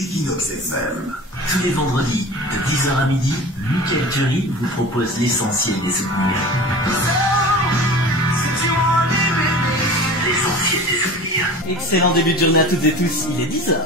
Equinox FM. Tous les vendredis, de 10h à midi, Mickaël Thury vous propose l'essentiel des souvenirs. L'essentiel des souvenirs. Excellent début de journée à toutes et tous, il est 10h.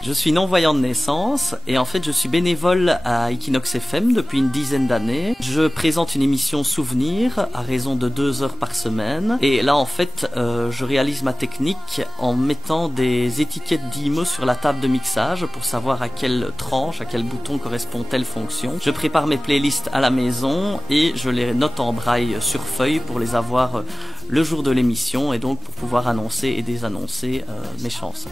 Je suis non-voyant de naissance et en fait je suis bénévole à Equinox FM depuis une dizaine d'années. Je présente une émission Souvenirs à raison de 2 heures par semaine et là en fait je réalise ma technique en mettant des étiquettes d'IMO sur la table de mixage pour savoir à quelle tranche, à quel bouton correspond telle fonction. Je prépare mes playlists à la maison et je les note en braille sur feuille pour les avoir le jour de l'émission et donc pour pouvoir annoncer et désannoncer mes chansons.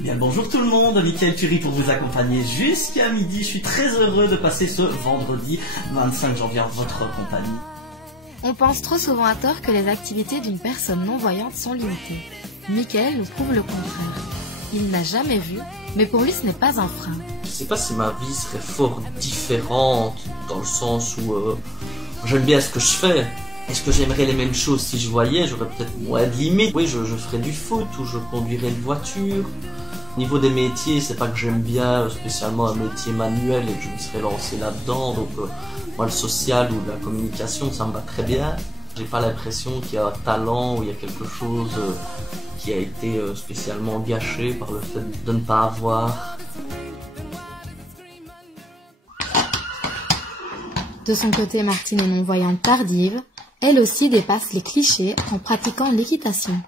Bien, bonjour tout le monde, Mickaël Thury pour vous accompagner jusqu'à midi. Je suis très heureux de passer ce vendredi 25 janvier en votre compagnie. On pense trop souvent à tort que les activités d'une personne non-voyante sont limitées. Mickaël nous prouve le contraire. Il n'a jamais vu, mais pour lui ce n'est pas un frein. Je sais pas si ma vie serait fort différente dans le sens où j'aime bien ce que je fais. Est-ce que j'aimerais les mêmes choses si je voyais? J'aurais peut-être moins de limites. Oui, je ferais du foot ou je conduirais une voiture. Au niveau des métiers, c'est pas que j'aime bien spécialement un métier manuel et que je me serais lancé là-dedans. Donc moi, le social ou la communication, ça me va très bien. J'ai pas l'impression qu'il y a un talent ou il y a quelque chose qui a été spécialement gâché par le fait de ne pas avoir. De son côté, Martine est non-voyante tardive. Elle aussi dépasse les clichés en pratiquant l'équitation.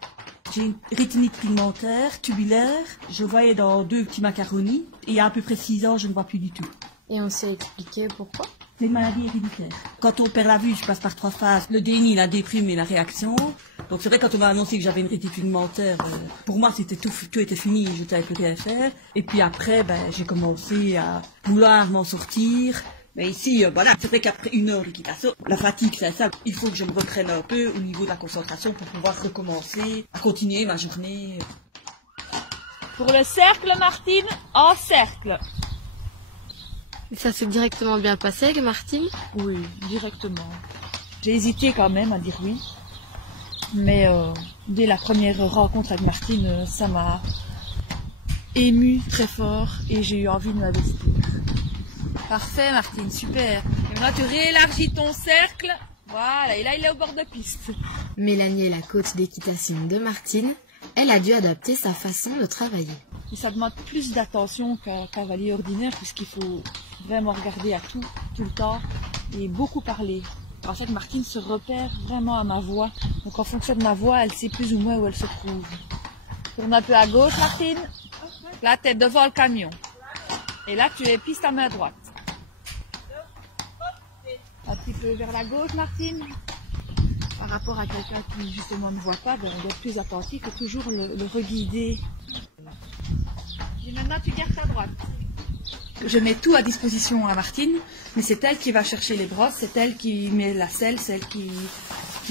J'ai une rétinite pigmentaire, tubulaire. Je voyais dans 2 petits macaronis. Et il y a à peu près 6 ans, je ne vois plus du tout. Et on s'est expliqué pourquoi? C'est une maladie héréditaire. Quand on perd la vue, je passe par 3 phases. Le déni, la déprime et la réaction. Donc c'est vrai, quand on m'a annoncé que j'avais une rétinite pigmentaire, pour moi, c'était tout était fini, je ne savais plus rien faire. Et puis après, j'ai commencé à vouloir m'en sortir. Mais ici, voilà, c'est vrai qu'après 1 heure d'équitation, la fatigue, c'est ça. Il faut que je me reprenne un peu au niveau de la concentration pour pouvoir recommencer à continuer ma journée. Pour le cercle, Martine, en cercle. Et ça s'est directement bien passé avec Martine? Oui, directement. J'ai hésité quand même à dire oui. Mais dès la première rencontre avec Martine, ça m'a émue très fort et j'ai eu envie de m'investir. Parfait Martine, super. Et maintenant tu réélargis ton cercle. Voilà, et là il est au bord de piste. Mélanie est la coach d'équitation de Martine. Elle a dû adapter sa façon de travailler. Et ça demande plus d'attention qu'un cavalier ordinaire puisqu'il faut vraiment regarder à tout le temps et beaucoup parler. En fait Martine se repère vraiment à ma voix. Donc en fonction de ma voix, elle sait plus ou moins où elle se trouve. Tourne un peu à gauche Martine. Là t'es devant le camion. Et là tu es piste à main droite. Un petit peu vers la gauche, Martine. Par rapport à quelqu'un qui justement ne voit pas, on doit être plus attentif et toujours le reguider. Et maintenant, tu gardes ta droite. Je mets tout à disposition à Martine, mais c'est elle qui va chercher les brosses, c'est elle qui met la selle, c'est elle qui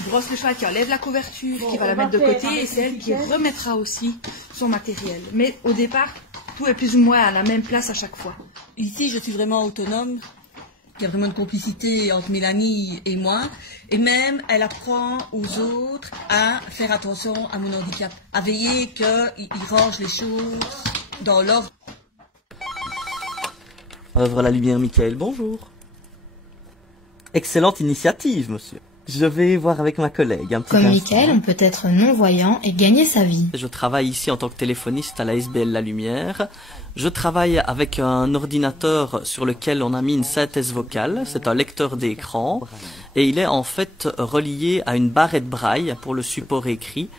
brosse le cheval, qui enlève la couverture, qui va la mettre de côté, et c'est elle qui remettra aussi son matériel. Mais au départ, tout est plus ou moins à la même place à chaque fois. Ici, je suis vraiment autonome. Il y a vraiment une complicité entre Mélanie et moi. Et même, elle apprend aux autres à faire attention à mon handicap. À veiller qu'ils rangent les choses dans l'ordre. Œuvre la lumière, Mickaël, bonjour. Excellente initiative, monsieur. Je vais voir avec ma collègue un petit Comme instant. Mickaël, on peut être non-voyant et gagner sa vie. Je travaille ici en tant que téléphoniste à la SBL La Lumière. Je travaille avec un ordinateur sur lequel on a mis une synthèse vocale. C'est un lecteur d'écran. Et il est en fait relié à une barrette braille pour le support écrit.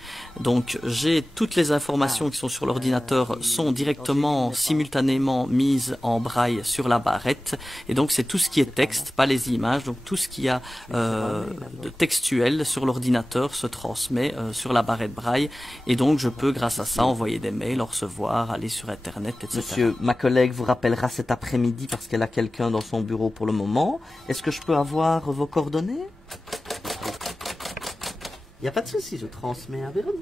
Donc j'ai toutes les informations qui sont sur l'ordinateur sont directement, simultanément mises en braille sur la barrette. Et donc c'est tout ce qui est texte, pas les images. Donc tout ce qu'il y a de textuel sur l'ordinateur se transmet sur la barrette braille. Et donc je peux grâce à ça envoyer des mails, en recevoir, aller sur Internet, etc. Monsieur, ma collègue vous rappellera cet après-midi parce qu'elle a quelqu'un dans son bureau pour le moment. Est-ce que je peux avoir vos coordonnées? Il n'y a pas de souci, je transmets à Véronique.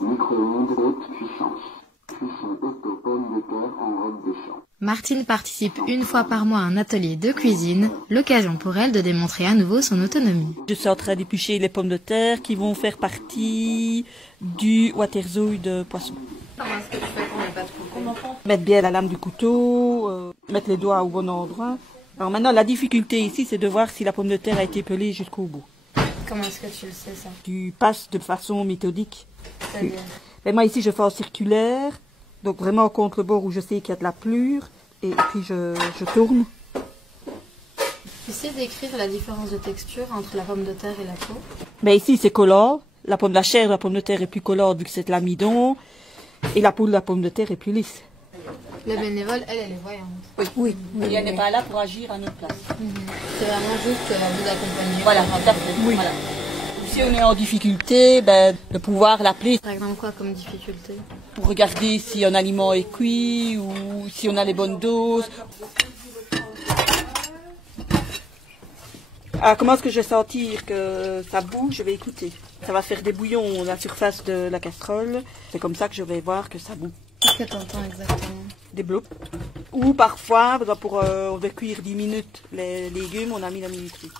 Micro-ondes haute puissance. Cuisson auto pomme de terre en robe de champ. Martine participe une fois par mois à un atelier de cuisine, l'occasion pour elle de démontrer à nouveau son autonomie. Je suis en train d'éplucher les pommes de terre qui vont faire partie du waterzoo de poisson. Comment est-ce que tu fais pour ne pas te couper? Mettre bien la lame du couteau, mettre les doigts au bon endroit. Alors maintenant, la difficulté ici, c'est de voir si la pomme de terre a été pelée jusqu'au bout. Comment est-ce que tu le sais ça? Tu passes de façon méthodique. C'est-à-dire? Et moi ici, je fais en circulaire, donc vraiment contre le bord où je sais qu'il y a de la pelure, et puis je tourne. Tu sais décrire la différence de texture entre la pomme de terre et la peau? Mais ici, c'est collant. La chair de la pomme de terre est plus collante vu que c'est de l'amidon, et la peau de la pomme de terre est plus lisse. La bénévole, elle est voyante. Oui. Et elle n'est pas là pour agir à notre place. C'est vraiment juste vous accompagner. Voilà, tout à fait. Oui. Voilà. Si on est en difficulté, de pouvoir l'appeler. Par exemple, quoi comme difficulté? Pour regarder si un aliment est cuit ou si on a les bonnes doses. Ah, comment est-ce que je vais sentir que ça bouge? Je vais écouter. Ça va faire des bouillons à la surface de la casserole. C'est comme ça que je vais voir que ça bouge. Qu'est-ce que tu entends exactement? Des blops. Ou parfois, on veut cuire 10 minutes les légumes, on a mis la minuterie.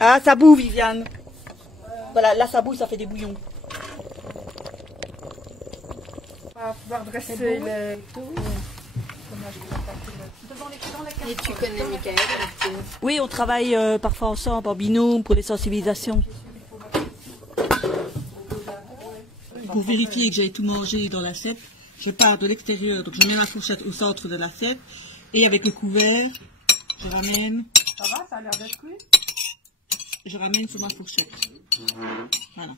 Ah, ça boue, Viviane. Voilà, là ça boue, ça fait des bouillons. On va pouvoir dresser le tout. Et tu connais Michael, Martine? Oui, on travaille parfois ensemble en binôme pour les sensibilisations. Pour vérifier que j'ai tout mangé dans l'assiette, je pars de l'extérieur, donc je mets la fourchette au centre de l'assiette et avec le couvert, je ramène. Ça va, ça a l'air d'être cuit? Je ramène sur ma fourchette. Voilà.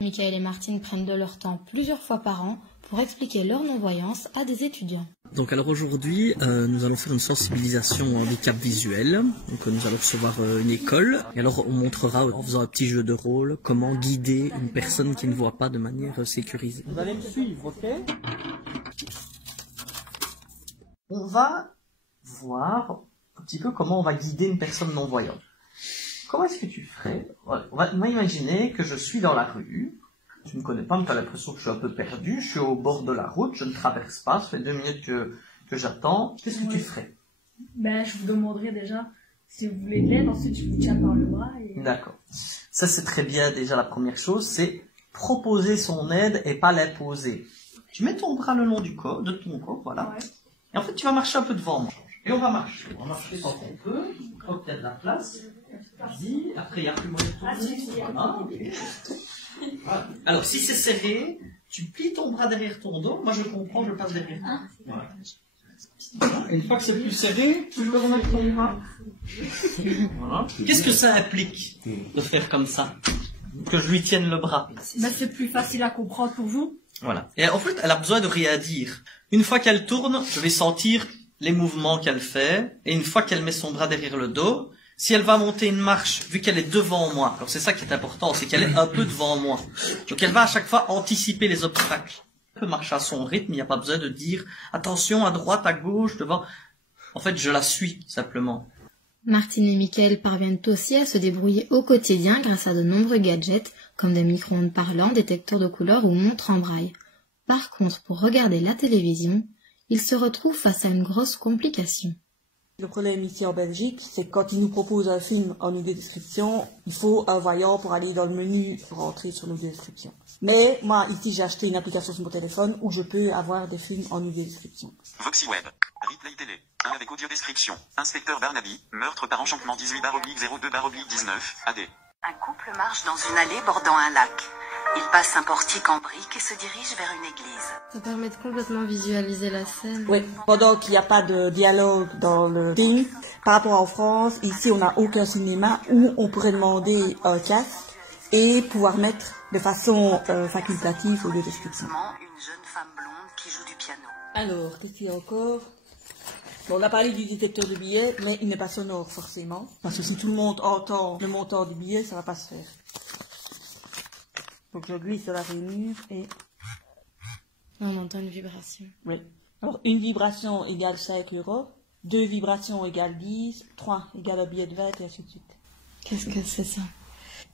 Michael et Martine prennent de leur temps plusieurs fois par an pour expliquer leur non-voyance à des étudiants. Donc alors aujourd'hui, nous allons faire une sensibilisation au handicap visuel. Donc nous allons recevoir une école. Et alors on montrera en faisant un petit jeu de rôle comment guider une personne qui ne voit pas de manière sécurisée. Vous allez me suivre, ok? On va voir un petit peu comment on va guider une personne non-voyante. Comment est-ce que tu ferais? On va imaginer que je suis dans la rue. Tu ne connais pas, mais tu as l'impression que je suis un peu perdu. Je suis au bord de la route, je ne traverse pas. Ça fait 2 minutes que j'attends. Qu'est-ce que tu ferais? Je vous demanderai déjà si vous voulez de l'aide. Ensuite, je vous tiens par le bras. D'accord. Ça, c'est très bien. Déjà, la première chose, c'est proposer son aide et pas l'imposer. Tu mets ton bras le long du corps, de ton corps, voilà. Ouais. Et en fait, tu vas marcher un peu devant moi. Et on va marcher. On va marcher quand on peut. On peut de la place. Vas-y. Après, il n'y a plus moyen de tourner. Voilà. Alors, si c'est serré, tu plies ton bras derrière ton dos. Moi, je comprends, je passe derrière toi. Voilà. Et une fois que c'est plus serré, tu peux remettre ton bras. Voilà. Qu'est-ce que ça implique de faire comme ça? Que je lui tienne le bras. C'est plus facile à comprendre pour vous. Voilà. Et en fait, elle a besoin de rien dire. Une fois qu'elle tourne, je vais sentir les mouvements qu'elle fait. Et une fois qu'elle met son bras derrière le dos, si elle va monter une marche, vu qu'elle est devant moi, alors c'est ça qui est important, c'est qu'elle est un peu devant moi. Donc elle va à chaque fois anticiper les obstacles. Elle peut marcher à son rythme, il n'y a pas besoin de dire attention à droite, à gauche, devant. En fait, je la suis simplement. Martine et Michael parviennent aussi à se débrouiller au quotidien grâce à de nombreux gadgets, comme des micro-ondes parlants, détecteurs de couleurs ou montres en braille. Par contre, pour regarder la télévision, ils se retrouvent face à une grosse complication. Le problème ici en Belgique, c'est que quand ils nous proposent un film en audio-description, il faut un voyant pour aller dans le menu pour entrer sur l'audio-description. Mais moi, ici, j'ai acheté une application sur mon téléphone où je peux avoir des films en audio-description. Voxy Web, Replay Télé, 1 avec audio-description, Inspecteur Barnaby, meurtre par enchantement 18/02/19, AD. Un couple marche dans une allée bordant un lac. Il passe un portique en briques et se dirige vers une église. Ça permet de complètement visualiser la scène. Oui, pendant qu'il n'y a pas de dialogue dans le film, par rapport en France, ici on n'a aucun cinéma où on pourrait demander un casque et pouvoir mettre de façon facultative au lieu de description. Une jeune femme blonde qui joue du piano. Alors, qu'est-ce qu'il y a encore? Bon, on a parlé du détecteur de billets, mais il n'est pas sonore forcément. Parce que si tout le monde entend le montant du billet, ça ne va pas se faire. Donc je glisse sur la rainure et... On entend une vibration. Oui. Alors, une vibration égale 5 €, 2 vibrations égale 10, 3 égale un billet de 20 et ainsi de suite. Qu'est-ce que c'est ça?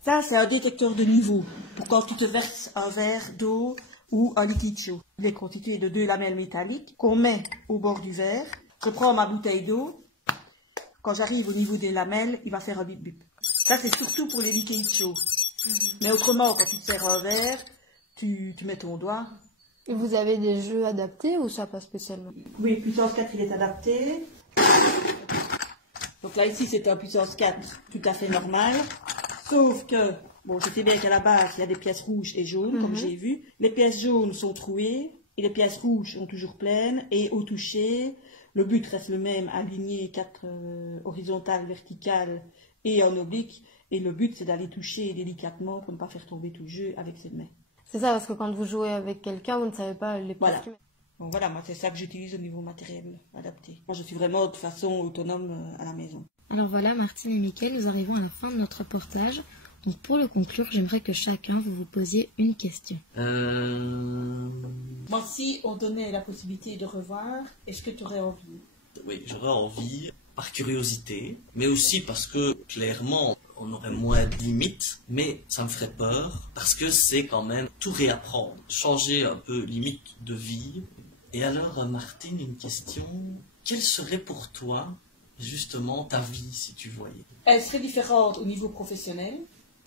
Ça, c'est un détecteur de niveau. Pour quand tu te verses un verre d'eau ou un liquide chaud. Il est constitué de 2 lamelles métalliques qu'on met au bord du verre. Je prends ma bouteille d'eau. Quand j'arrive au niveau des lamelles, il va faire un bip bip. Ça, c'est surtout pour les liquides chauds. Mais autrement, quand tu te sers un verre, tu mets ton doigt Et vous avez des jeux adaptés ou ça pas spécialement? Oui, puissance 4, il est adapté. Donc là, ici, c'est un puissance 4 tout à fait normal. Sauf que, bon, je sais bien qu'à la base, il y a des pièces rouges et jaunes, comme j'ai vu. Les pièces jaunes sont trouées et les pièces rouges sont toujours pleines. Et au toucher, le but reste le même, aligner 4 horizontales, verticales et en oblique. Et le but, c'est d'aller toucher délicatement pour ne pas faire tomber tout le jeu avec ses mains. C'est ça, parce que quand vous jouez avec quelqu'un, vous ne savez pas les Voilà. pièces. Donc voilà, moi, c'est ça que j'utilise au niveau matériel adapté. Moi, je suis vraiment de façon autonome à la maison. Alors voilà, Martine et Mickaël, nous arrivons à la fin de notre reportage. Donc pour le conclure, j'aimerais que chacun vous posiez une question. Moi, si on donnait la possibilité de revoir, est-ce que tu aurais envie? Oui, j'aurais envie, par curiosité, mais aussi parce que, clairement, on aurait moins de limites, mais ça me ferait peur, parce que c'est quand même tout réapprendre, changer un peu limite de vie. Et alors, Martine, une question, quelle serait pour toi, justement, ta vie, si tu voyais? Elle serait différente au niveau professionnel.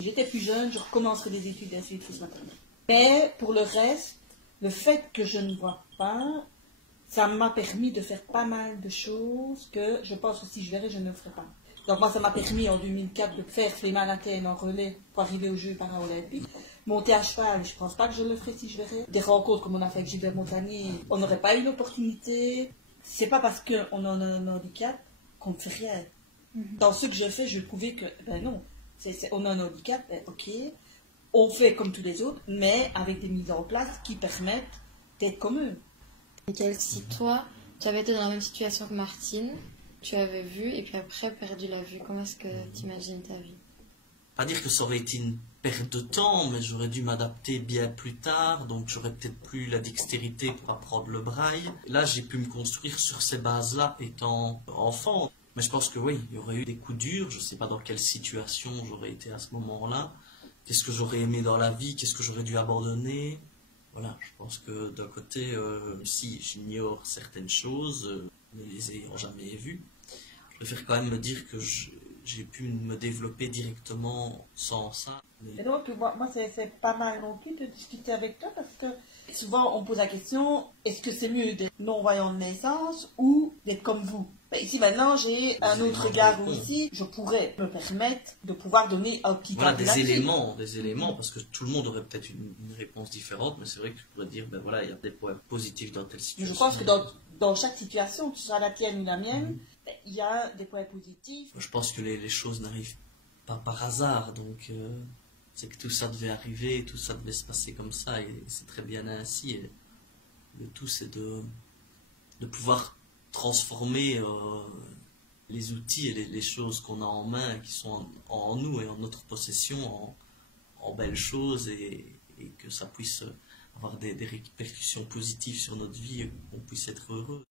Si j'étais plus jeune, je recommencerais des études d'institutrice maternelle. Mais pour le reste, le fait que je ne vois pas, ça m'a permis de faire pas mal de choses que je pense que si je verrais, je ne ferais pas. Donc moi, ça m'a permis en 2004 de faire les mannequins en relais pour arriver aux Jeux paralympiques. Monter à cheval, je ne pense pas que je le ferais si je verrais. Des rencontres comme on a fait avec Gilbert Montagnier, on n'aurait pas eu l'opportunité. C'est pas parce qu'on a un handicap qu'on ne fait rien. Dans ce que je fais, je vais prouver que, ben non, on a un handicap, ben ok, on fait comme tous les autres, mais avec des mises en place qui permettent d'être comme eux. Mickaël, si toi, tu avais été dans la même situation que Martine, tu avais vu et puis après perdu la vue, comment est-ce que tu imagines ta vie? Pas dire que ça aurait été une perte de temps, mais j'aurais dû m'adapter bien plus tard, donc j'aurais peut-être plus la dextérité pour apprendre le braille. Là, j'ai pu me construire sur ces bases-là étant enfant. Mais je pense que oui, il y aurait eu des coups durs, je ne sais pas dans quelle situation j'aurais été à ce moment-là. Qu'est-ce que j'aurais aimé dans la vie, qu'est-ce que j'aurais dû abandonner. Voilà, je pense que d'un côté, si j'ignore certaines choses, ne les ayant jamais vues, je préfère quand même me dire que j'ai pu me développer directement sans ça. Et donc, moi c'est pas mal non plus de discuter avec toi parce que souvent on pose la question, est-ce que c'est mieux d'être non-voyant de naissance ou d'être comme vous? Ici maintenant j'ai un autre regard aussi, je pourrais me permettre de pouvoir donner un petit voilà, des éléments, parce que tout le monde aurait peut-être une réponse différente, mais c'est vrai que je pourrais dire, ben voilà, il y a des points positifs dans telle situation. Je pense que dans chaque situation, que ce soit la tienne ou la mienne, il y a des points positifs. Je pense que les choses n'arrivent pas par hasard, donc c'est que tout ça devait arriver, tout ça devait se passer comme ça, et c'est très bien ainsi. Et le tout, c'est de pouvoir transformer les outils et les choses qu'on a en main, qui sont en nous et en notre possession, en belles choses, et que ça puisse avoir des répercussions positives sur notre vie et qu'on puisse être heureux.